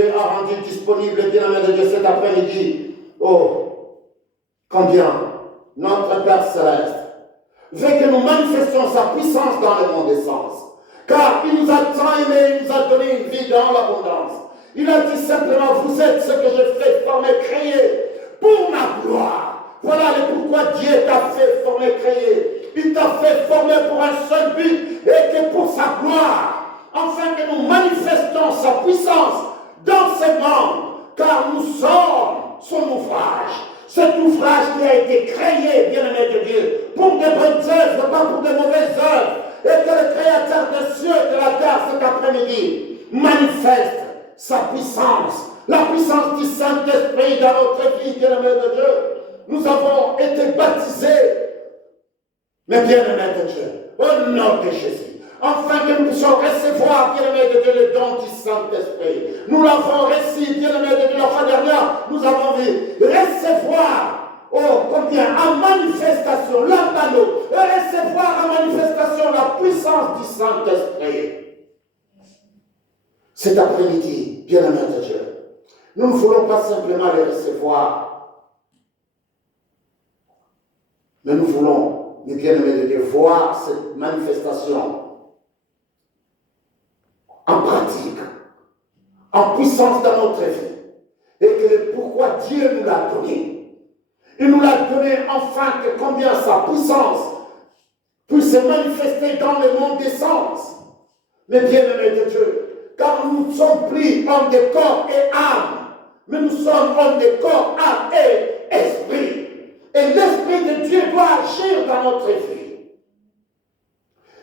Dieu a rendu disponible, bien-aimé de Dieu, cet après-midi. Oh, combien notre Père Céleste veut que nous manifestions sa puissance dans le monde des sens. Car il nous a tant aimés, il nous a donné une vie dans l'abondance. Il a dit simplement, vous êtes ce que je fais former, créer pour ma gloire. Voilà le pourquoi Dieu t'a fait former, créer. Il t'a fait former pour un seul but, et que pour sa gloire, afin que nous manifestons sa puissance dans ce monde, car nous sommes son ouvrage. Cet ouvrage qui a été créé, bien-aimé de Dieu, pour des bonnes œuvres, pas pour de mauvaises œuvres, et que le Créateur des cieux et de la terre cet après-midi manifeste sa puissance, la puissance du Saint-Esprit dans notre vie, bien-aimé de Dieu. Nous avons été baptisés, mais bien-aimé de Dieu, au nom de Jésus, afin que nous puissions recevoir, bien-aimé de Dieu, le don du Saint-Esprit. Nous l'avons reçu, bien-aimé de Dieu, la fois dernière, nous avons vu recevoir, oh, combien, en manifestation, l'ambano, recevoir en manifestation la puissance du Saint-Esprit. Cet après-midi, bien-aimé de Dieu, nous ne voulons pas simplement les recevoir, mais nous voulons, mes bien-aimés de Dieu, voir cette manifestation en pratique, en puissance dans notre vie, et que pourquoi Dieu nous l'a donné. Il nous l'a donné enfin que combien sa puissance puisse se manifester dans le monde des sens. Mais bien-aimés de Dieu, car nous ne sommes plus hommes de corps et âme, mais nous sommes hommes de corps, âme et esprit. Et l'Esprit de Dieu doit agir dans notre vie.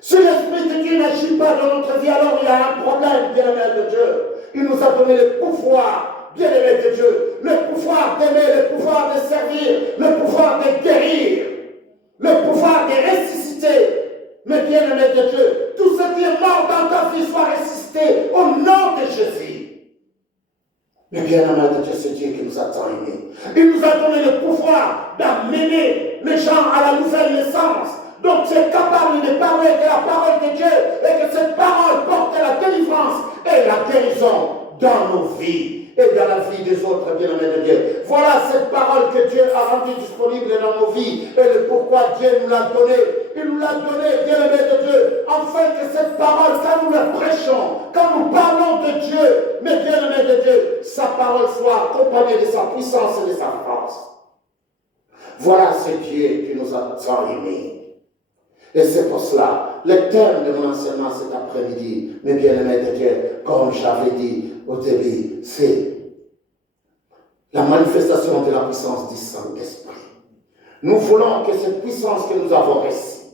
Si l'Esprit de Dieu n'agit pas dans notre vie, alors il y a un problème, bien-aimé de Dieu. Il nous a donné le pouvoir, bien-aimé de Dieu, le pouvoir d'aimer, le pouvoir de servir, le pouvoir de guérir, le pouvoir de ressusciter. Mais bien-aimé de Dieu, tout ce qui est mort dans ta vie soit ressuscité au nom de Jésus. Mais bien-aimé de Dieu, c'est Dieu qui nous a tant aimés. Il nous a donné le pouvoir d'amener les gens à la nouvelle naissance. Donc c'est capable de parler de la parole de Dieu et que cette parole porte la délivrance et la guérison dans nos vies et dans la vie des autres, bien-aimés de Dieu. Voilà cette parole que Dieu a rendue disponible dans nos vies et le pourquoi Dieu nous l'a donnée. Il nous l'a donnée, bien-aimés de Dieu, afin que cette parole, quand nous la prêchons, quand nous parlons de Dieu, mais bien-aimés de Dieu, sa parole soit accompagnée de sa puissance et de sa force. Voilà ce Dieu qui nous a tant aimés. Et c'est pour cela, le thème de mon enseignement cet après-midi, mes bien-aimés de Dieu, comme j'avais dit au début, c'est la manifestation de la puissance du Saint-Esprit. Nous voulons que cette puissance que nous avons reçue,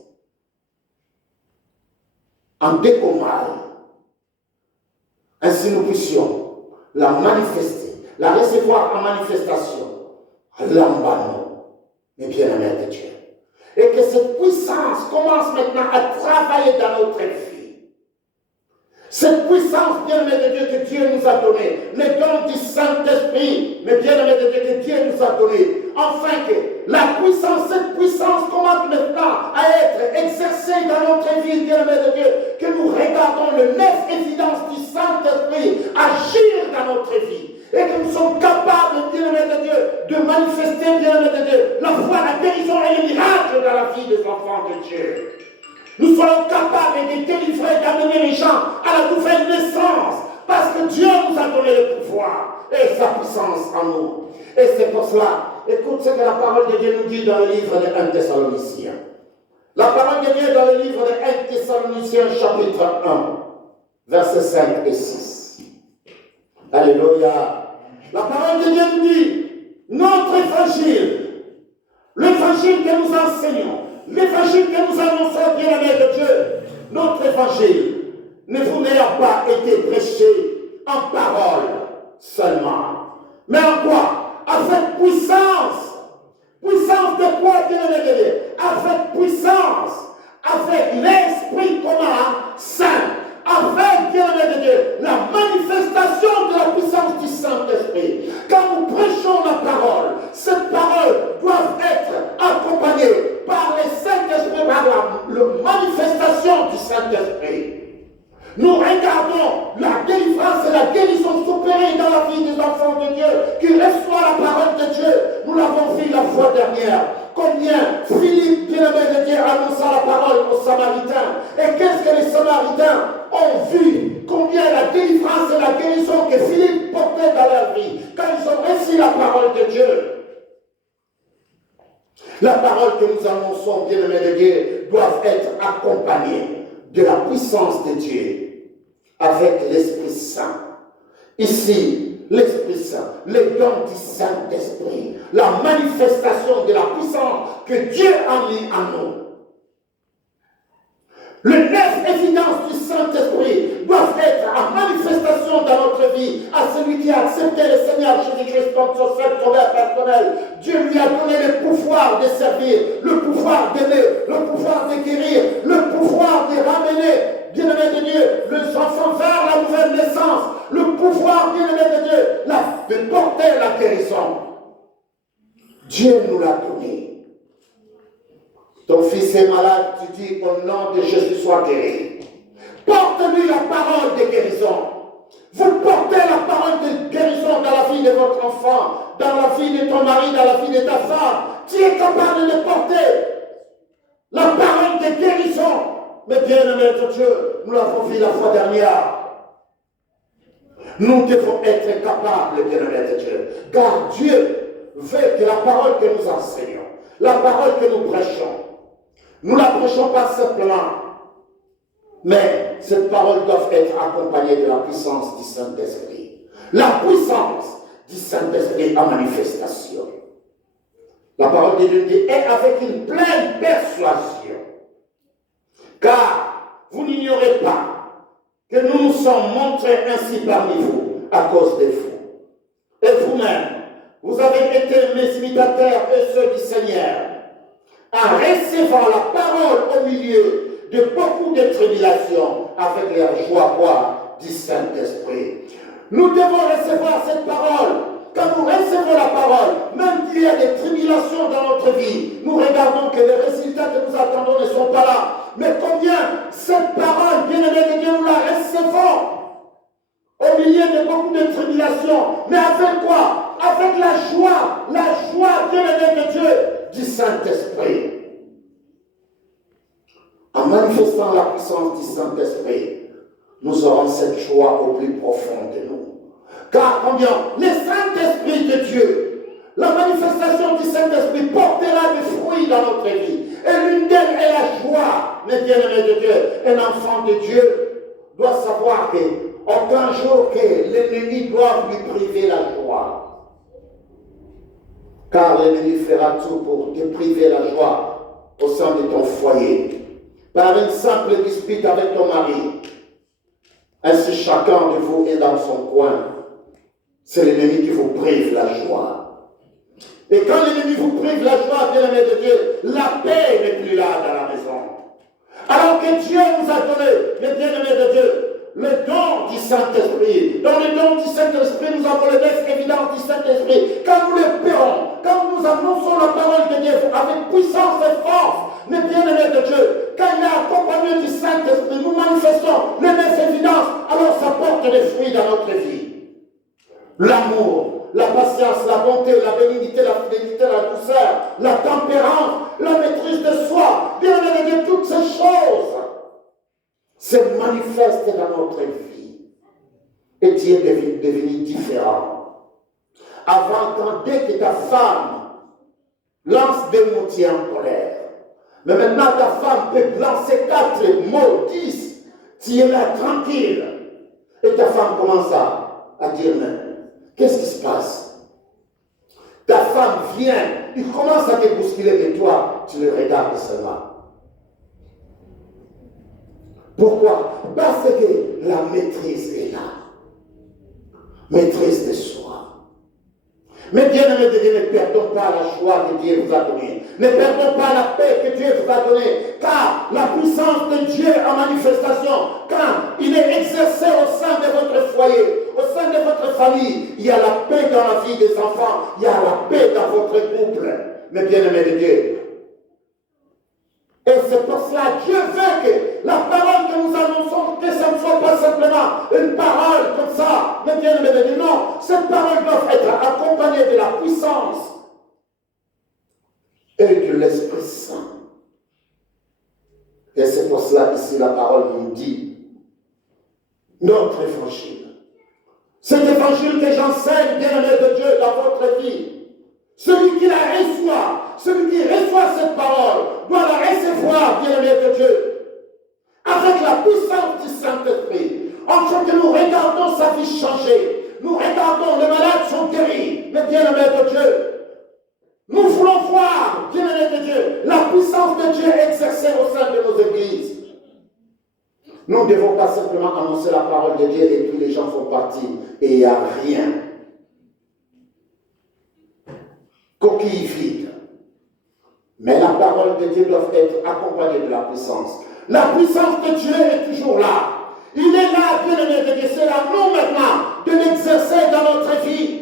en décommage, ainsi nous puissions la manifester, la recevoir en manifestation, à l'emballon, mes bien-aimés de Dieu. Et que cette puissance commence maintenant à travailler dans notre vie. Cette puissance, bien-aimé de Dieu, que Dieu nous a donnée, le don du Saint-Esprit, mais bien-aimé de Dieu, que Dieu nous a donné, afin que la puissance, cette puissance commence maintenant à être exercée dans notre vie, bien-aimé de Dieu, que nous regardons le neuf évidence du Saint-Esprit agir dans notre vie. Et que nous sommes capables, bien-aimés de Dieu, de manifester, bien-aimés de Dieu, la foi, la guérison et le miracle dans la vie des enfants de Dieu. Nous soyons capables de délivrer, d'amener les gens à la nouvelle naissance, parce que Dieu nous a donné le pouvoir et sa puissance en nous. Et c'est pour cela, écoute ce que la parole de Dieu nous dit dans le livre de 1 Thessaloniciens. La parole de Dieu dans le livre de 1 Thessaloniciens, chapitre 1, versets 5 et 6. Alléluia. La parole de Dieu nous dit, notre évangile, l'évangile que nous enseignons, l'évangile que nous annonçons, bien-aimés de Dieu, notre évangile ne vous ayant pas été prêché en parole seulement, mais en quoi? Avec puissance. Puissance de quoi, bien-aimés de Dieu? Avec puissance, avec l'Esprit commun saint. Avec, bien-aimé de Dieu, la manifestation de la puissance du Saint-Esprit. Quand nous prêchons la parole, cette parole doit être accompagnée par le Saint-Esprit, par la manifestation du Saint-Esprit. Nous regardons la délivrance et la guérison s'opérer dans la vie des enfants de Dieu, qui reçoit la parole de Dieu. Nous l'avons vu la fois dernière. Combien Philippe, bien-aimé de Dieu, annonça la parole aux Samaritains. Et qu'est-ce que les Samaritains ont vu? Combien la délivrance et la guérison que Philippe portait dans leur vie, quand ils ont reçu la parole de Dieu. La parole que nous annonçons, bien-aimés de Dieu, doit être accompagnée de la puissance de Dieu avec l'Esprit Saint. Ici, l'Esprit Saint, le don du Saint-Esprit, la manifestation de la puissance que Dieu a mis en nous. Les 9 évidences du Saint-Esprit doivent être en manifestation dans notre vie à celui qui a accepté le Seigneur Jésus-Christ comme son seul sauveur personnel. Dieu lui a donné le pouvoir de servir, le pouvoir d'aimer, le pouvoir de guérir, le pouvoir de ramener, bien-aimé de Dieu, les enfants vers la nouvelle naissance, le pouvoir, bien-aimé de Dieu, de porter la guérison. Dieu nous l'a donné. Ton fils est malade, tu dis au nom de Jésus sois guéri. Porte-lui la parole de guérison. Vous portez la parole de guérison dans la vie de votre enfant, dans la vie de ton mari, dans la vie de ta femme. Tu es capable de porter la parole de guérison. Mais bien-aimé de Dieu, nous l'avons vu la fois dernière. Nous devons être capables, bien-aimé de Dieu, car Dieu veut que la parole que nous enseignons, la parole que nous prêchons, nous ne la prêchons pas simplement, mais cette parole doit être accompagnée de la puissance du Saint-Esprit. La puissance du Saint-Esprit en manifestation. La parole de Dieu dit, est avec une pleine persuasion. Car vous n'ignorez pas que nous nous sommes montrés ainsi parmi vous à cause de vous. Et vous-même, vous avez été mes imitateurs et ceux du Seigneur, en recevant la parole au milieu de beaucoup de tribulations avec la joie du Saint-Esprit. Nous devons recevoir cette parole. Quand nous recevons la parole, même qu'il y a des tribulations dans notre vie, nous regardons que les résultats que nous attendons ne sont pas là. Mais combien cette parole, bien-aimée de Dieu, nous la recevons au milieu de beaucoup de tribulations. Mais avec quoi? Avec la joie, bien-aimée de Dieu, du Saint-Esprit. En manifestant la puissance du Saint-Esprit, nous aurons cette joie au plus profond de nous. Car combien le Saint-Esprit de Dieu, la manifestation du Saint-Esprit portera des fruits dans notre vie. Et l'une d'elles est la joie. Mais bien-aimé de Dieu, un enfant de Dieu doit savoir qu'aucun jour que l'ennemi doit lui priver la joie. Car l'ennemi fera tout pour te priver la joie au sein de ton foyer. Par une simple dispute avec ton mari. Ainsi chacun de vous est dans son coin. C'est l'ennemi qui vous prive la joie. Et quand l'ennemi vous prive la joie, bien-aimé de Dieu, la paix n'est plus là dans la maison. Alors que Dieu nous a donné, les bien-aimés de Dieu, le don du Saint-Esprit. Dans le don du Saint-Esprit, nous avons les 9 évidences du Saint-Esprit. Quand nous les paierons, quand nous annonçons la parole de Dieu avec puissance et force, mais bien-aimés de Dieu, quand il est accompagné du Saint-Esprit, nous manifestons les 9 évidences, alors ça porte des fruits dans notre vie. L'amour, la patience, la bonté, la bénignité, la fidélité, la douceur, la tempérance, la maîtrise de soi, bien-aimés de Dieu, toutes ces choses se manifestent dans notre vie. Et tu es devenu différent. Avant, quand dès que ta femme lance des mots, tu es en colère. Mais maintenant, ta femme peut lancer 4 mots, 10. Tu es là tranquille. Et ta femme commence à dire, mais qu'est-ce qui se passe? Ta femme vient, il commence à te bousculer, mais toi, tu le regardes seulement. Pourquoi? Parce que la maîtrise est là. Maîtrise de soi. Mais bien-aimés de Dieu, ne perdons pas la joie que Dieu vous a donnée. Ne perdons pas la paix que Dieu vous a donnée. Car la puissance de Dieu en manifestation, quand il est exercé au sein de votre foyer, au sein de votre famille, il y a la paix dans la vie des enfants, il y a la paix dans votre couple. Mais bien-aimés de Dieu, et c'est pour cela que Dieu veut que la parole que nous annonçons, que ça ne soit pas simplement une parole comme ça, mais bien aimé, non, cette parole doit être accompagnée de la puissance et de l'Esprit Saint. Et c'est pour cela ici la parole nous dit notre évangile. Cet évangile que j'enseigne, bien-aimé de Dieu, dans votre vie, celui qui la reçoit, celui qui reçoit cette parole, doit la recevoir, bien-aimé de Dieu, avec la puissance du Saint-Esprit. En tant que nous regardons sa vie changer, nous regardons les malades sont guéris, mais bien-aimé de Dieu, nous voulons voir, bien-aimé de Dieu, la puissance de Dieu exercée au sein de nos églises. Nous ne devons pas simplement annoncer la parole de Dieu et puis les gens font partie et il n'y a rien. Coquille vide. Mais la parole de Dieu doit être accompagnée de la puissance. La puissance de Dieu est toujours là. Il est là, bien-aimé de Dieu. C'est à nous maintenant de l'exercer dans notre vie.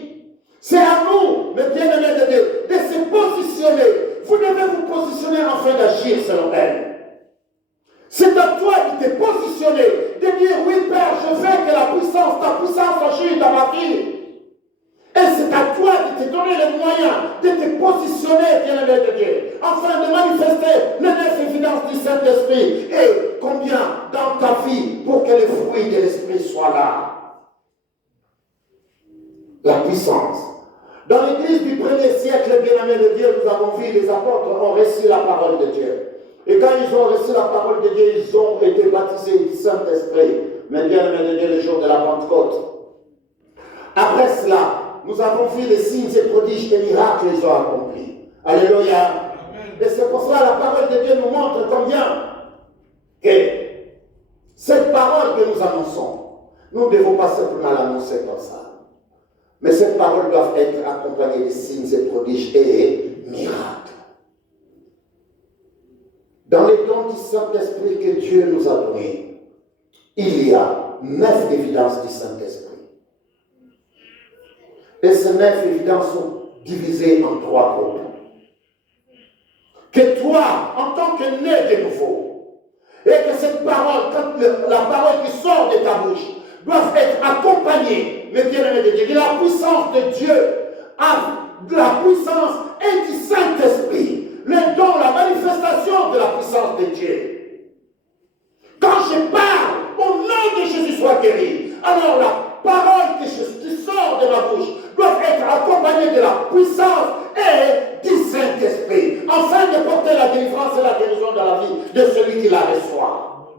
C'est à nous, mais bien-aimé de Dieu, de se positionner. Vous devez vous positionner afin d'agir selon elle. C'est à toi de te positionner, de dire oui Père, je veux que ta puissance agisse dans ma vie. Et c'est à toi de te donner les moyens de te positionner, bien-aimé de Dieu, afin de manifester les 9 évidences du Saint-Esprit. Et combien dans ta vie pour que les fruits de l'Esprit soient là. La puissance. Dans l'église du 1er siècle, bien-aimé de Dieu, nous avons vu les apôtres ont reçu la parole de Dieu. Et quand ils ont reçu la parole de Dieu, ils ont été baptisés du Saint-Esprit. Mais bien-aimé de Dieu, le jour de la Pentecôte. Après cela, nous avons vu les signes et prodiges et miracles qu'ils ont accomplis. Alléluia. Et c'est pour cela la parole de Dieu nous montre combien que cette parole que nous annonçons, nous ne devons pas simplement l'annoncer comme ça. Mais cette parole doit être accompagnée de signes et prodiges et miracles. Dans les dons du Saint-Esprit que Dieu nous a donnés, il y a 9 évidences du Saint-Esprit. Et ces 9 évidences sont divisées en 3 groupes. Que toi, en tant que né de nouveau, et que cette parole, quand la parole qui sort de ta bouche, doit être accompagnée, mais bien aimé de Dieu, de la puissance de Dieu, de la puissance et du Saint-Esprit. Le don, la manifestation de la puissance de Dieu. Quand je parle, au nom de Jésus soit guéri. Alors la parole qui sort de ma bouche doit être accompagnée de la puissance et du Saint-Esprit, afin de porter la délivrance et la guérison dans la vie de celui qui la reçoit.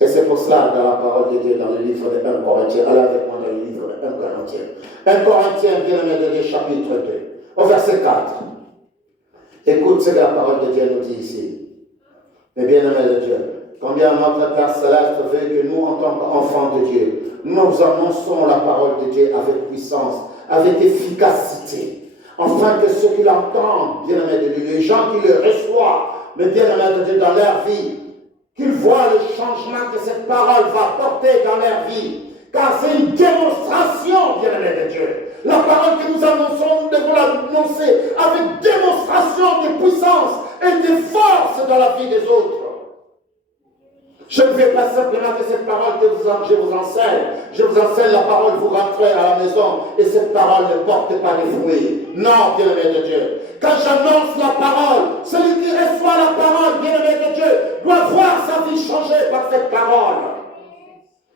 Et c'est pour cela, dans la parole de Dieu, dans le livre de 1 Corinthiens, allez avec moi dans le livre de 1 Corinthiens. 1 Corinthiens, bien-aimé de Dieu, chapitre 2, au verset 4. Écoute ce que la parole de Dieu nous dit ici. Mais bien-aimé de Dieu, combien notre Père Céleste veut que nous, en tant qu'enfants de Dieu, nous annonçons la parole de Dieu avec puissance, avec efficacité, afin que ceux qui l'entendent, bien-aimé de Dieu, les gens qui le reçoivent, mais bien-aimé de Dieu, dans leur vie, qu'ils voient le changement que cette parole va porter dans leur vie. Car c'est une démonstration, bien-aimé de Dieu. La parole que nous annonçons, nous devons l'annoncer avec démonstration de puissance et de force dans la vie des autres. Je ne vais pas simplement que cette parole que je vous enseigne. Je vous enseigne la parole, vous rentrez à la maison et cette parole ne porte pas de fruits. Non, bien-aimé de Dieu. Quand j'annonce la parole, celui qui reçoit la parole, bien-aimé de Dieu, doit voir sa vie changer par cette parole.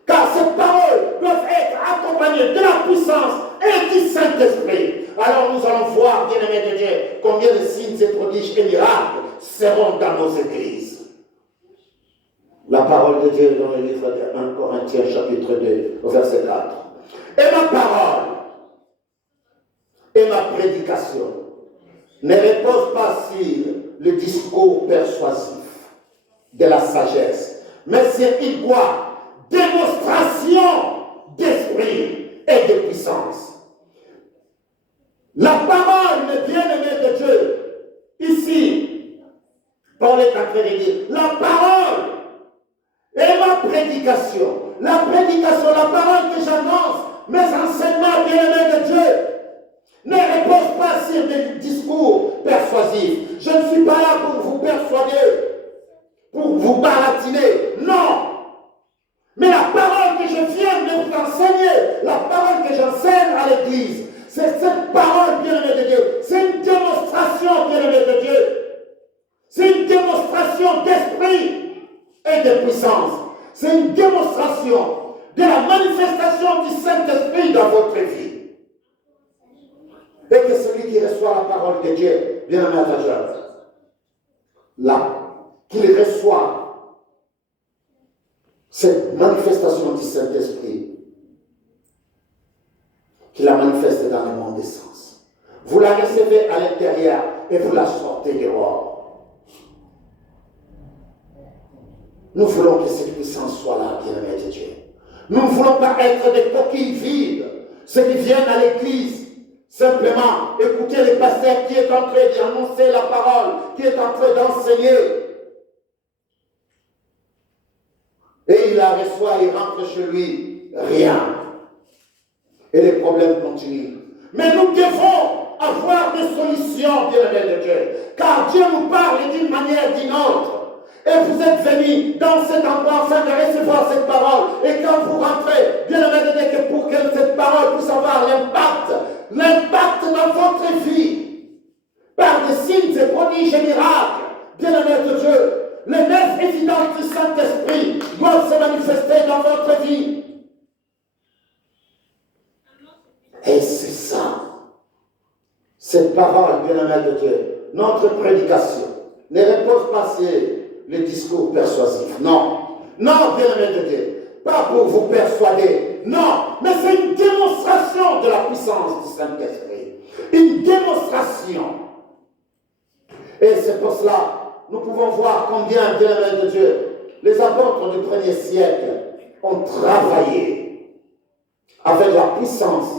Car cette parole doit être accompagnée de la puissance et du Saint-Esprit. Alors nous allons voir, bien-aimé de Dieu, combien de signes et prodiges et miracles seront dans nos églises. La parole de Dieu dans le livre de 1 Corinthiens chapitre 2, au verset 4. Et ma parole et ma prédication ne reposent pas sur le discours persuasif de la sagesse, mais sur une quoi? Démonstration d'esprit et de puissance. La parole, mes bien-aimés de Dieu, ici, Paul est en train de dire, la parole et ma prédication, la parole que j'annonce, mes enseignements bien-aimés de Dieu, ne reposent pas sur des discours persuasifs. Je ne suis pas là pour vous persuader, pour vous baratiner. Non! Saint-Esprit dans votre vie. Et que celui qui reçoit la parole de Dieu, bien aimé qu'il reçoit cette manifestation du Saint-Esprit, qu'il la manifeste dans le monde des sens. Vous la recevez à l'intérieur et vous la sortez dehors. Nous voulons que cette puissance soit là, bien-aimé de Dieu. Nous ne voulons pas être des coquilles vides, ceux qui viennent à l'église, simplement écouter le pasteur qui est en train d'annoncer la parole, qui est en train d'enseigner. Et il la reçoit, il rentre chez lui, rien. Et les problèmes continuent. Mais nous devons avoir des solutions, bien-aimés de Dieu, car Dieu nous parle d'une manière ou d'une autre. Et vous êtes venus dans cet endroit afin de recevoir cette parole. Et quand vous rentrez, bien aimé de Dieu, pour que cette parole puisse avoir l'impact dans votre vie, par des signes et prodiges et miracles, bien aimé de Dieu, les 9 évidences du Saint-Esprit doivent se manifester dans votre vie. Et c'est ça, cette parole, bien aimé de Dieu, notre prédication ne repose pas sur le discours persuasif. Non. Non, bien-aimé de Dieu. Pas pour vous persuader. Non. Mais c'est une démonstration de la puissance du Saint-Esprit. Une démonstration. Et c'est pour cela, nous pouvons voir combien, bien-aimé de Dieu, les apôtres du premier siècle ont travaillé avec la puissance.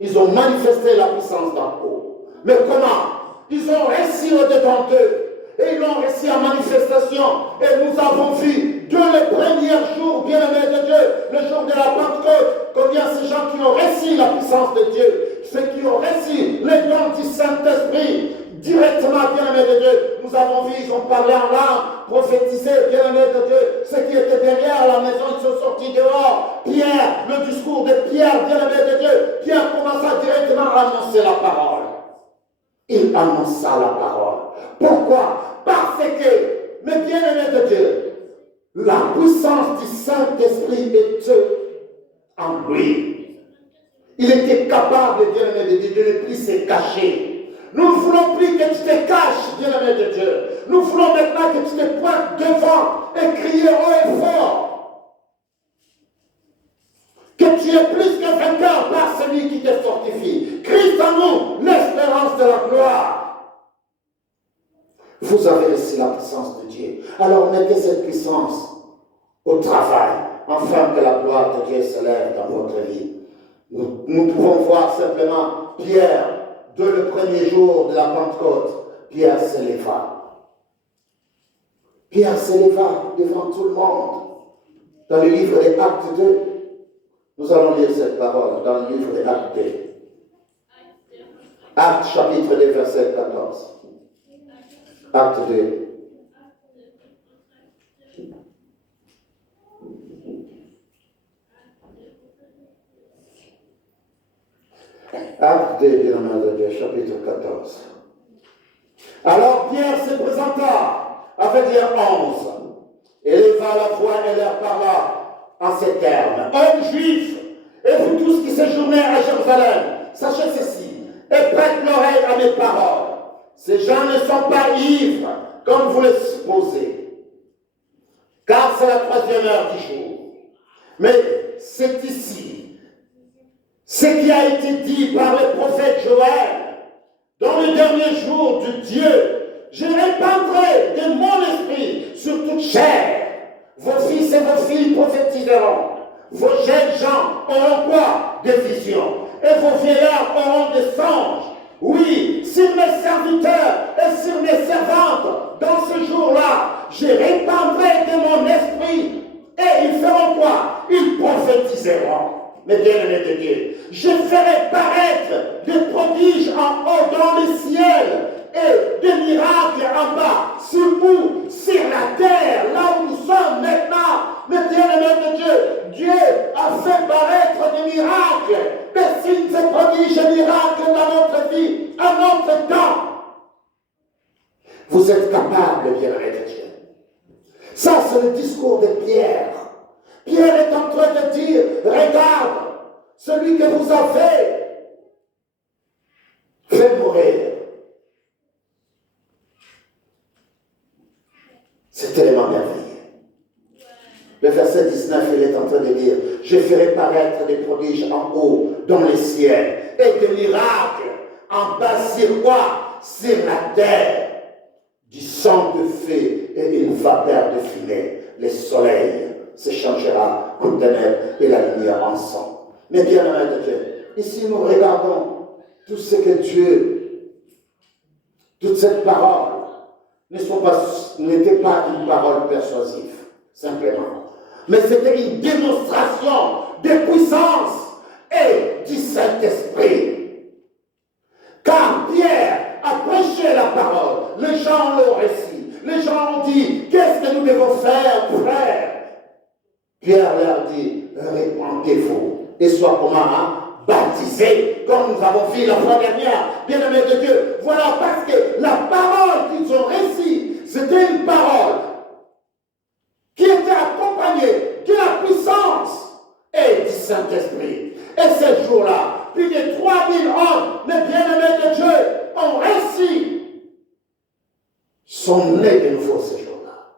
Ils ont manifesté la puissance d'en haut. Mais comment? Ils ont réussi au-dedans d'eux. Et ils l'ont réussi en manifestation. Et nous avons vu, dès les premiers jours, bien-aimés de Dieu, le jour de la Pentecôte, combien ces gens qui ont réussi la puissance de Dieu, ceux qui ont réussi les dons du Saint-Esprit, directement, bien-aimés de Dieu, nous avons vu, ils ont parlé en langue, prophétisé, bien-aimés de Dieu, ceux qui étaient derrière la maison, ils sont sortis dehors. Pierre, le discours de Pierre, bien-aimé de Dieu, Pierre commença directement à annoncer la parole. Il annonça la parole. Pourquoi? Parce que, mes bien-aimés de Dieu, la puissance du Saint-Esprit était en lui. Il était capable, bien-aimé de Dieu, de ne plus se cacher. Nous ne voulons plus que tu te caches, bien-aimé de Dieu. Nous voulons maintenant que tu te pointes devant et crier haut et fort. Que tu es plus que vainqueur par celui qui te fortifie. Christ en nous, l'espérance de la gloire. Vous avez reçu la puissance de Dieu. Alors mettez cette puissance au travail, afin que la gloire de Dieu se lève dans votre vie. Nous pouvons voir simplement Pierre, dès le premier jour de la Pentecôte, Pierre se leva. Pierre se leva devant tout le monde. Dans le livre des Actes 2, nous allons lire cette parole dans le livre des Actes 2. Actes chapitre 2, verset 14. Acte 2. Acte 2, bien-aimé de Dieu, chapitre 14. Alors Pierre se présenta avec les 11, éleva la voix et leur parla en ces termes. Hommes juifs, et vous tous qui séjournez à Jérusalem, sachez ceci, et prêtez l'oreille à mes paroles. Ces gens ne sont pas ivres, comme vous le supposez, car c'est la 3e heure du jour. Mais c'est ici, ce qui a été dit par le prophète Joël, dans le dernier jour de Dieu, je répandrai de mon esprit sur toute chair. Vos fils et vos filles prophétiseront. Vos jeunes gens auront quoi? Des visions. Et vos vieillards auront des songes. Oui, sur mes serviteurs et sur mes servantes, dans ce jour-là, je répandrai de mon esprit. Et ils feront quoi? Ils prophétiseront. Mes bien-aimés de Dieu, je ferai paraître des prodiges en haut dans le ciel et des miracles en bas, sur où? Sur la terre, là où nous sommes maintenant. Mes bien-aimés de Dieu, Dieu a fait paraître des miracles, des signes, des prodiges et miracles dans notre vie, à notre temps. Vous êtes capables, bien-aimés de Dieu. Ça, c'est le discours de Pierre. Pierre est en train de dire, regarde, celui que vous avez fait mourir. C'est tellement merveilleux. Le verset 19, il est en train de dire, je ferai paraître des prodiges en haut, dans les ciels, et des miracles en bas sur quoi? Sur la terre. Du sang de feu et une vapeur de fumée. Le soleil se changera en ténèbres et la lumière en sang. Mais bien aimé de Dieu, ici nous regardons tout ce que Dieu, toute cette parole, n'était pas une parole persuasive, simplement. Mais c'était une démonstration de puissance et du Saint-Esprit. Car Pierre a prêché la parole, les gens l'ont récit, les gens ont dit, qu'est-ce que nous devons faire, frère? Pierre leur dit, répandez-vous et sois comment? Baptisés, comme nous avons vu la fois dernière, bien-aimés de Dieu. Voilà, parce que la parole qu'ils ont récit, c'était une parole qui était accompagnée de la puissance et du Saint-Esprit. Et ce jour-là, plus de 3000 hommes, les bien-aimés de Dieu, ont réussi, sont nés de nouveau ce jour-là.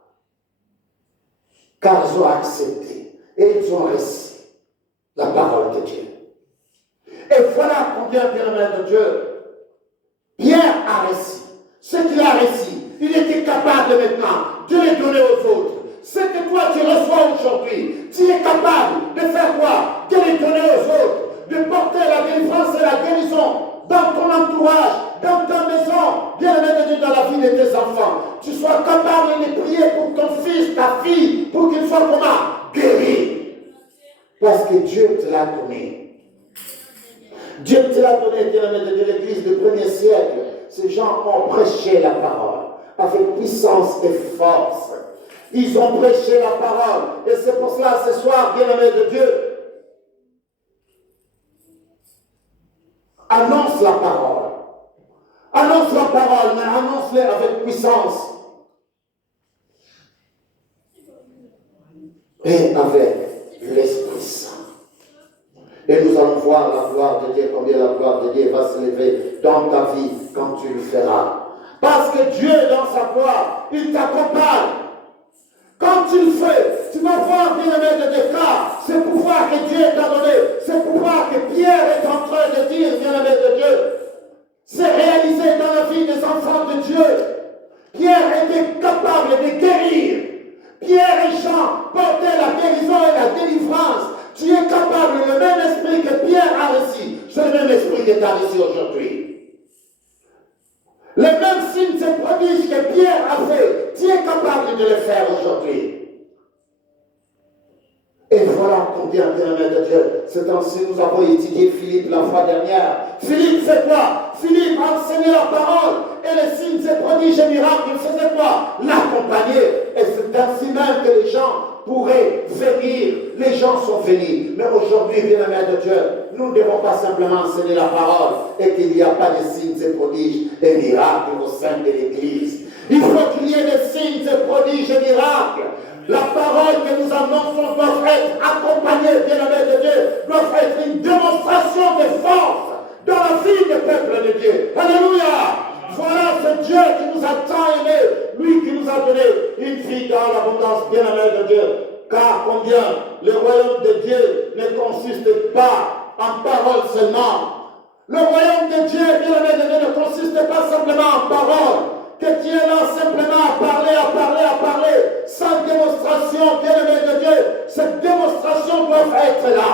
Car ils ont accepté et ils ont réussi la parole de Dieu. Et voilà combien, bien-aimés de Dieu, Pierre a réussi. Ce qu'il a réussi, il était capable maintenant de les donner aux autres. Ce que toi tu reçois aujourd'hui, tu es capable de faire quoi? De les donner aux autres, de porter la délivrance et la guérison dans ton entourage, dans ta maison, bien-aimé de Dieu, dans la vie de tes enfants. Tu sois capable de prier pour ton fils, ta fille, pour qu'il soit comment? Guéri. Parce que Dieu te l'a donné. Dieu te l'a donné, bien-aimé de Dieu, l'Église du premier siècle. Ces gens ont prêché la parole avec puissance et force. Ils ont prêché la parole. Et c'est pour cela, ce soir, bien-aimé de Dieu, annonce la parole. Annonce la parole, mais annonce-la avec puissance. Et avec l'Esprit Saint. Et nous allons voir la gloire de Dieu, combien la gloire de Dieu va se lever dans ta vie quand tu le feras. Parce que Dieu, dans sa gloire, il t'accompagne. Quand tu le fais, tu vas voir, bien-aimé de Dieu, car ce pouvoir que Dieu t'a donné, ce pouvoir que Pierre est en train de dire, bien-aimé de Dieu, c'est réalisé dans la vie des enfants de Dieu. Pierre était capable de guérir. Pierre et Jean portaient la guérison et la délivrance. Tu es capable, le même esprit que Pierre a reçu, c'est le même esprit que tu as reçu aujourd'hui. Les mêmes signes et prodiges que Pierre a fait, tu es capable de le faire aujourd'hui. Et voilà combien, bien-aimés de Dieu, ce temps-ci, nous avons étudié Philippe la fois dernière. Philippe fait quoi? Philippe a enseigné la parole et les signes et prodiges et miracles, il faisait quoi? L'accompagner. Et c'est ainsi même que les gens pourraient venir. Les gens sont venus. Mais aujourd'hui, bien-aimés de Dieu, nous ne devons pas simplement enseigner la parole et qu'il n'y a pas de signes et prodiges et miracles au sein de l'Église. Il faut qu'il y ait des signes et prodiges et miracles. La parole que nous annonçons doit être accompagnée, bien-aimés de Dieu, doit être une démonstration de force dans la vie du peuple de Dieu. Alléluia! Voilà ce Dieu qui nous a tant aimés, lui qui nous a donné une vie dans l'abondance, bien-aimés de Dieu. Car combien le royaume de Dieu ne consiste pas en parole seulement. Le royaume de Dieu, bien-aimés de Dieu, ne consiste pas simplement en parole. Que tu es là simplement à parler, sans démonstration, bien-aimé de Dieu. Cette démonstration doit être là.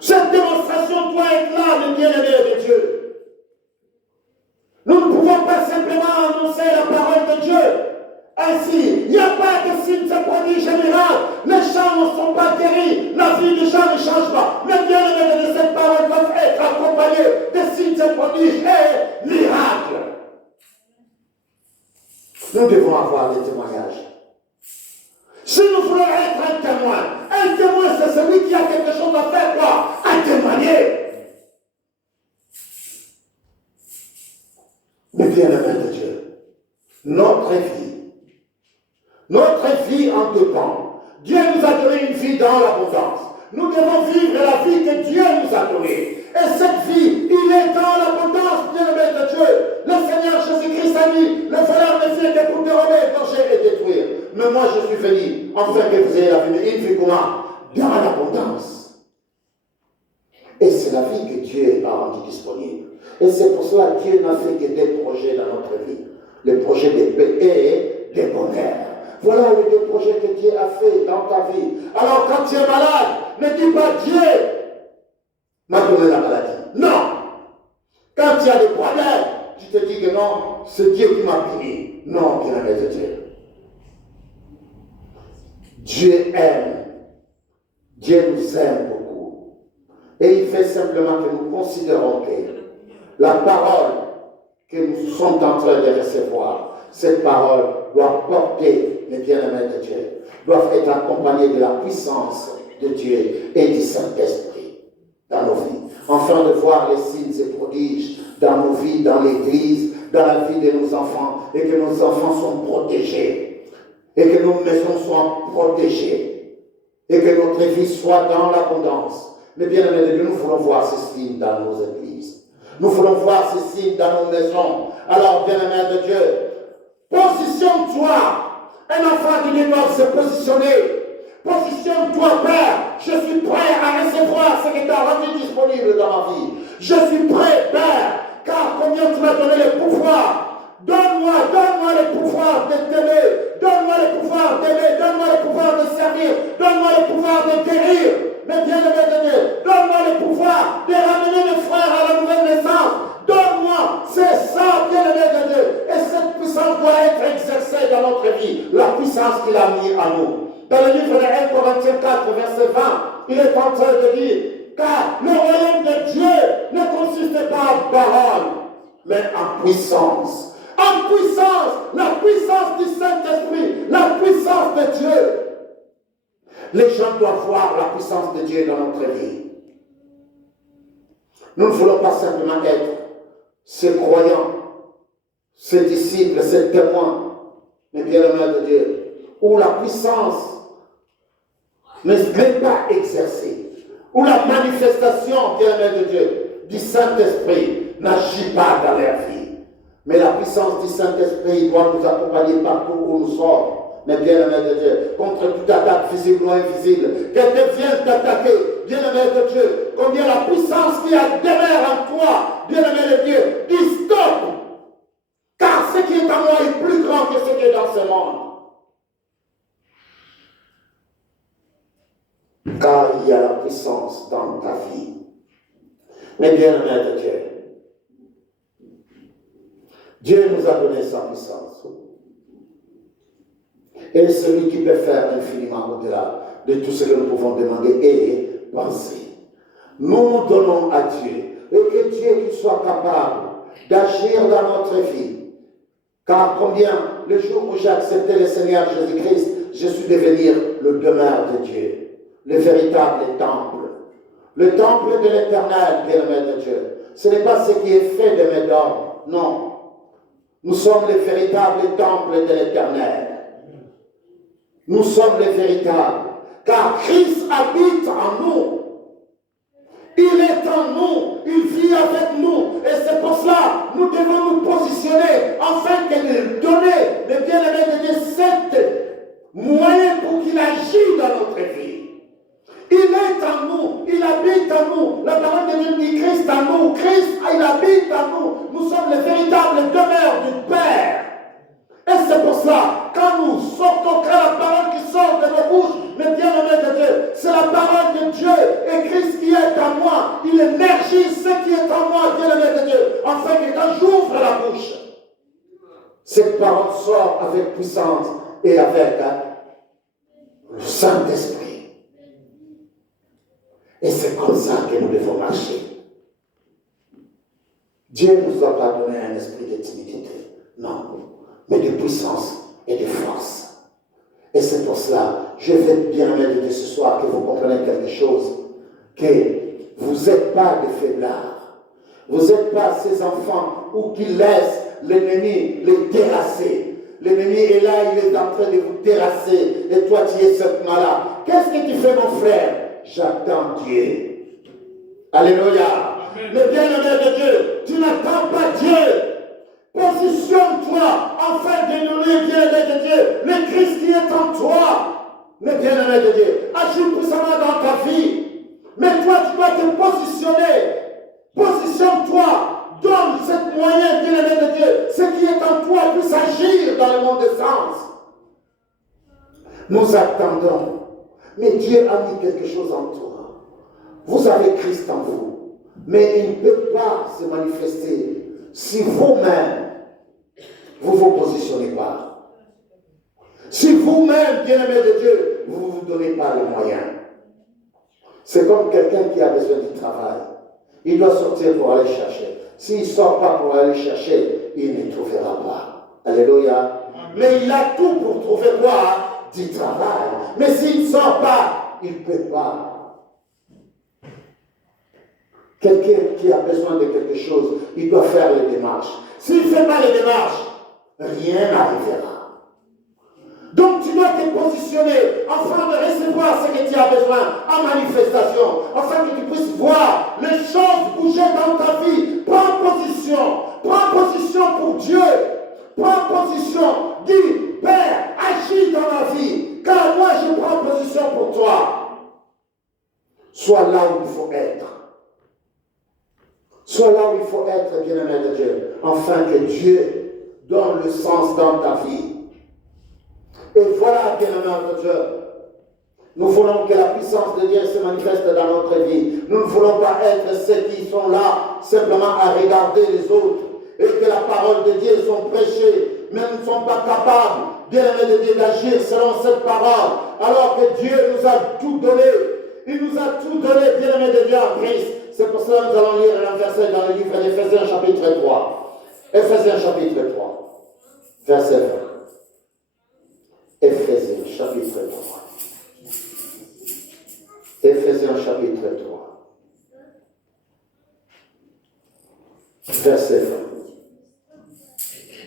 Cette démonstration doit être là, les bien-aimés de Dieu. Nous ne pouvons pas simplement annoncer la parole de Dieu. Ainsi, il n'y a pas de signes de prodiges et miracles. Les gens ne sont pas guéris. La vie des gens ne change pas. Mais bien-aimés de cette parole doit être accompagnée de signes de prodiges et miracles. Nous devons avoir des témoignages. Si nous voulons être un témoin c'est celui qui a quelque chose à faire, quoi? À témoigner. Mais bien-aimés de Dieu, notre vie en dépend. Dieu nous a donné une vie dans l'abondance. Nous devons vivre la vie que Dieu nous a donnée. Et cette vie, il est dans l'abondance, bien-aimé de Dieu. Le Seigneur Jésus-Christ a dit, le voleur ne vient que pour dérober, danger et détruire. Mais moi je suis venu, afin que vous ayez la vie, une vie comment? Dans l'abondance. Et c'est la vie que Dieu a rendue disponible. Et c'est pour cela que Dieu n'a fait que des projets dans notre vie. Les projets de paix et de bonheur. Voilà les deux projets que Dieu a fait dans ta vie. Alors quand tu es malade, ne dis pas Dieu m'a donné la maladie. Non. Quand tu as des problèmes, tu te dis que non, c'est Dieu qui m'a puni. Non, bien-aimé de Dieu. Dieu aime. Dieu nous aime beaucoup. Et il fait simplement que nous considérons que la parole que nous sommes en train de recevoir, cette parole doit porter les bien-aimés de Dieu, doivent être accompagnés de la puissance de Dieu et du Saint-Esprit dans nos vies, afin de voir les signes et prodiges dans nos vies, dans l'Église, dans la vie de nos enfants, et que nos enfants soient protégés, et que nos maisons soient protégées, et que notre vie soit dans l'abondance. Mais bien-aimés de Dieu, nous voulons voir ces signes dans nos églises. Nous voulons voir ces signes dans nos maisons. Alors, bien-aimés de Dieu, positionne-toi. Un enfant de Dieu doit se positionner. Positionne-toi, Père. Je suis prêt à recevoir ce que tu as rendu disponible dans ma vie. Je suis prêt, Père, car combien tu m'as donné le pouvoir. Donne-moi le pouvoir de t'aimer. Donne-moi le pouvoir d'aimer. Donne-moi le pouvoir de servir. Donne-moi le pouvoir de guérir. Mais bien aimé de Dieu, donne-moi le pouvoir de ramener mes frères à la nouvelle naissance. Donne-moi, c'est ça, bien aimé de Dieu. Et cette puissance doit être exercée dans notre vie. La puissance qu'il a mis en nous. Dans le livre de 1 Corinthiens 4, verset 20, il est en train de dire, car le royaume de Dieu ne consiste pas en parole, mais en puissance. En puissance, la puissance du Saint-Esprit, la puissance de Dieu. Les gens doivent voir la puissance de Dieu dans notre vie. Nous ne voulons pas simplement être ces croyants, ces disciples, ces témoins, mais bien aimés de Dieu, où la puissance n'est pas exercée, où la manifestation, bien aimé de Dieu, du Saint-Esprit n'agit pas dans leur vie. Mais la puissance du Saint-Esprit doit nous accompagner partout où nous sommes. Mais bien aimé de Dieu, contre toute attaque visible ou invisible, quelqu'un vient t'attaquer, bien aimé de Dieu, combien la puissance qui demeure en toi, bien aimé de Dieu, dit stop, car ce qui est en moi est plus grand que ce qui est dans ce monde. Car il y a la puissance dans ta vie. Mais bien aimé de Dieu, Dieu nous a donné sa puissance. Et celui qui peut faire infiniment au-delà de tout ce que nous pouvons demander et penser. Nous donnons à Dieu, et que Dieu soit capable d'agir dans notre vie. Car combien, le jour où j'ai accepté le Seigneur Jésus-Christ, je suis devenu le demeure de Dieu, le véritable temple. Le temple de l'Éternel, bien-aimé de Dieu. Ce n'est pas ce qui est fait de mes dons, non. Nous sommes les véritables temples de l'Éternel. Nous sommes les véritables. Car Christ habite en nous. Il est en nous. Il vit avec nous. Et c'est pour cela nous devons nous positionner afin de lui donner le bien-aimé de Dieu sept moyens pour qu'il agisse dans notre vie. Il est en nous, il habite en nous. La parole de Dieu dit Christ en nous. Christ, il habite en nous. Nous sommes les véritables demeures du Père. Et c'est pour cela, quand nous sortons, quand la parole qui sort de nos bouches, mais bien aimé de Dieu, c'est la parole de Dieu et Christ qui est en moi. Il énergise ce qui est en moi, bien aimé de Dieu, afin que quand j'ouvre la bouche, cette parole sort avec puissance et avec le Saint-Esprit. Et c'est comme ça que nous devons marcher. Dieu ne nous a pas donné un esprit de timidité, non, mais de puissance et de force. Et c'est pour cela, je vais bien aimer de ce soir que vous compreniez quelque chose, que vous n'êtes pas des faiblards. Vous n'êtes pas ces enfants où qui laissent l'ennemi les terrasser. L'ennemi est là, il est en train de vous terrasser, et toi tu es ce malade. Qu'est-ce que tu fais, mon frère? j'attends Dieu. Alléluia. Mais bien-aimé de Dieu, tu n'attends pas Dieu. Positionne-toi afin de nourrir bien-aimé de Dieu, le Christ qui est en toi. Mais bien-aimé de Dieu, agis puissamment dans ta vie. Mais toi, tu dois te positionner. Positionne-toi. Donne cette moyen, bien-aimé de Dieu, ce qui est en toi puisse agir dans le monde des sens. Nous attendons. Mais Dieu a mis quelque chose en toi. Vous avez Christ en vous. Mais il ne peut pas se manifester si vous-même, vous ne vous positionnez pas. Si vous-même, bien-aimé de Dieu, vous ne vous donnez pas les moyens. C'est comme quelqu'un qui a besoin du travail. Il doit sortir pour aller chercher. S'il ne sort pas pour aller chercher, il ne trouvera pas. Alléluia. Mais il a tout pour trouver quoi? Du travail. Mais s'il ne sort pas, il ne peut pas. Quelqu'un qui a besoin de quelque chose, il doit faire les démarches. S'il ne fait pas les démarches, rien n'arrivera. Donc tu dois te positionner afin de recevoir ce que tu as besoin en manifestation, afin que tu puisses voir les choses bouger dans ta vie. Prends position pour Dieu. Prends position, dis, Père, agis dans ma vie, car moi je prends position pour toi. Sois là où il faut être. Sois là où il faut être, bien-aimé de Dieu, afin que Dieu donne le sens dans ta vie. Et voilà, bien-aimé de Dieu, nous voulons que la puissance de Dieu se manifeste dans notre vie. Nous ne voulons pas être ceux qui sont là simplement à regarder les autres et que la parole de Dieu sont prêchées, mais nous ne sommes pas capables, bien-aimé de Dieu, d'agir selon cette parole, alors que Dieu nous a tout donné. Il nous a tout donné, bien-aimé de Dieu, en Christ. C'est pour cela que nous allons lire un verset dans le livre d'Éphésiens chapitre 3. Éphésiens chapitre 3, verset 20. Éphésiens chapitre 3. Éphésiens chapitre 3. Verset 20.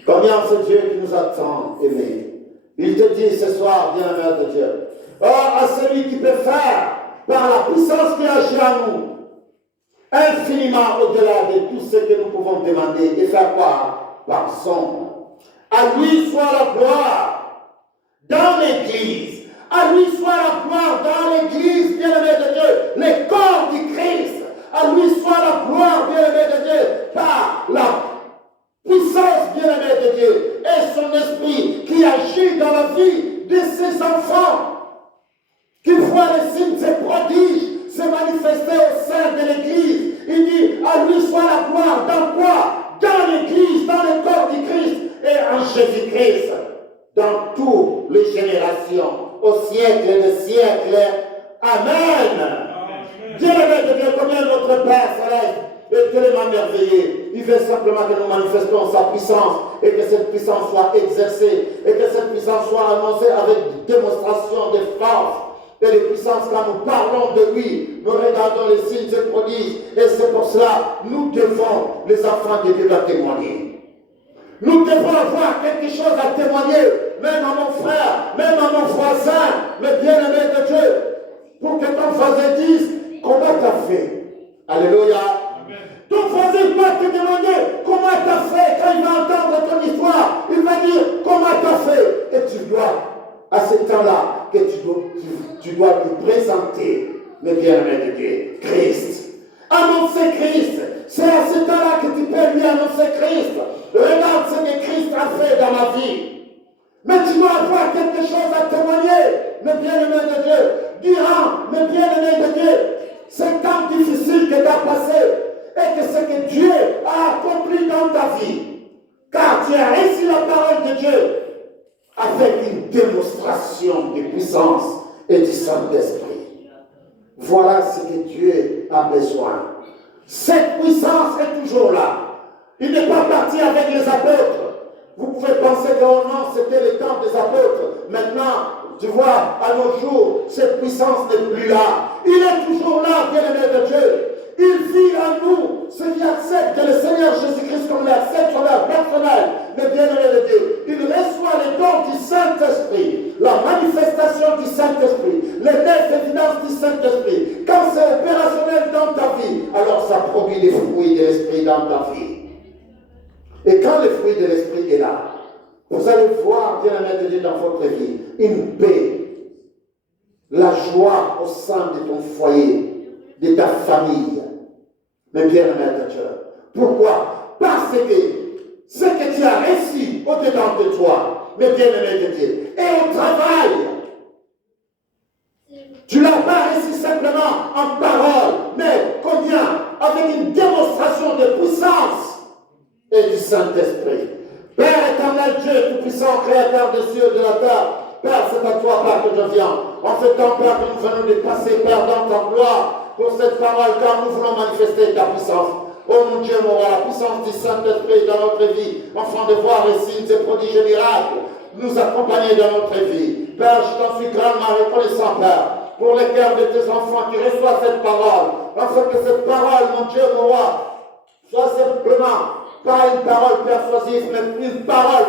Combien c'est Dieu qui nous attend, aimé. Il te dit ce soir, bien-aimé de Dieu, oh, à celui qui peut faire, par la puissance qui agit en nous, infiniment au-delà de tout ce que nous pouvons demander, et faire quoi? Par son nom. À lui soit la gloire dans l'Église. À lui soit la gloire dans l'Église, bien-aimé de Dieu, les corps du Christ. À lui soit la gloire, bien-aimé de Dieu, par la puissance, bien-aimé de Dieu, et son esprit qui agit dans la vie de ses enfants, qui voit les signes et prodiges se manifester au sein de l'Église. Il dit, à lui soit la gloire, dans quoi? Dans l'Église, dans le corps du Christ, et en Jésus-Christ, dans toutes les générations, au siècle des siècles. Amen. Bien-aimé de Dieu, combien notre Père céleste est tellement merveilleux. Il veut simplement que nous manifestons sa puissance et que cette puissance soit exercée et que cette puissance soit annoncée avec démonstration de force et de puissance. Quand nous parlons de lui, nous regardons les signes et prodiges, et c'est pour cela que nous devons, les enfants de Dieu, la témoigner. Nous devons avoir quelque chose à témoigner, même à mon frère, même à mon voisin, mais bien-aimé de Dieu, pour que ton voisin dise comment tu as fait. Alléluia. Amen. Ton voisin doit te demander comment tu as fait. Quand il va entendre ton histoire, il va dire comment tu as fait. Et tu dois, à ce temps-là, que tu dois lui présenter, mais bien-aimé de Dieu, Christ. Annoncer Christ. C'est à ce temps-là que tu peux lui annoncer Christ. Regarde ce que Christ a fait dans ma vie. Mais tu dois avoir quelque chose à témoigner, mais bien-aimé de Dieu. Durant, mais bien-aimé de Dieu, ces temps difficiles que tu as passés, et que ce que Dieu a accompli dans ta vie. Car tu as reçu la parole de Dieu avec une démonstration de puissance et du Saint-Esprit. Voilà ce que Dieu a besoin. Cette puissance est toujours là. Il n'est pas parti avec les apôtres. Vous pouvez penser que oh non, c'était le temps des apôtres. Maintenant, tu vois, à nos jours, cette puissance n'est plus là. Il est toujours là, bien-aimé de Dieu. Il vit en nous, ceux qui acceptent que le Seigneur Jésus-Christ comme leur sauveur personnel, mais bien-aimé de Dieu. Il reçoit les dons du Saint-Esprit, la manifestation du Saint-Esprit, les neuf évidences du Saint-Esprit, produit les fruits de l'esprit dans ta vie. Et quand le fruit de l'esprit est là, vous allez voir, bien aimé, dans votre vie, une paix, la joie au sein de ton foyer, de ta famille. Mais bien aimé, pourquoi? Parce que ce que tu as réussi au-dedans de toi, mais bien aimé de Dieu, et au travail, tu ne l'as pas réussi simplement en parole, mais combien? Avec une démonstration de puissance et du Saint-Esprit. Père éternel, Dieu tout-puissant, créateur des cieux et de la terre, Père, c'est à toi, Père, que je viens. En ce temps, Père, que nous venons de passer, Père, dans ta gloire, pour cette parole, car nous voulons manifester ta puissance. Oh mon Dieu, mon roi, la puissance du Saint-Esprit dans notre vie, afin de voir les signes et prodiges et miracles nous accompagner dans notre vie. Père, je t'en suis grandement reconnaissant, Père, pour les cœurs de tes enfants qui reçoivent cette parole, afin que cette parole, mon Dieu, mon roi, soit simplement pas une parole persuasive, mais une parole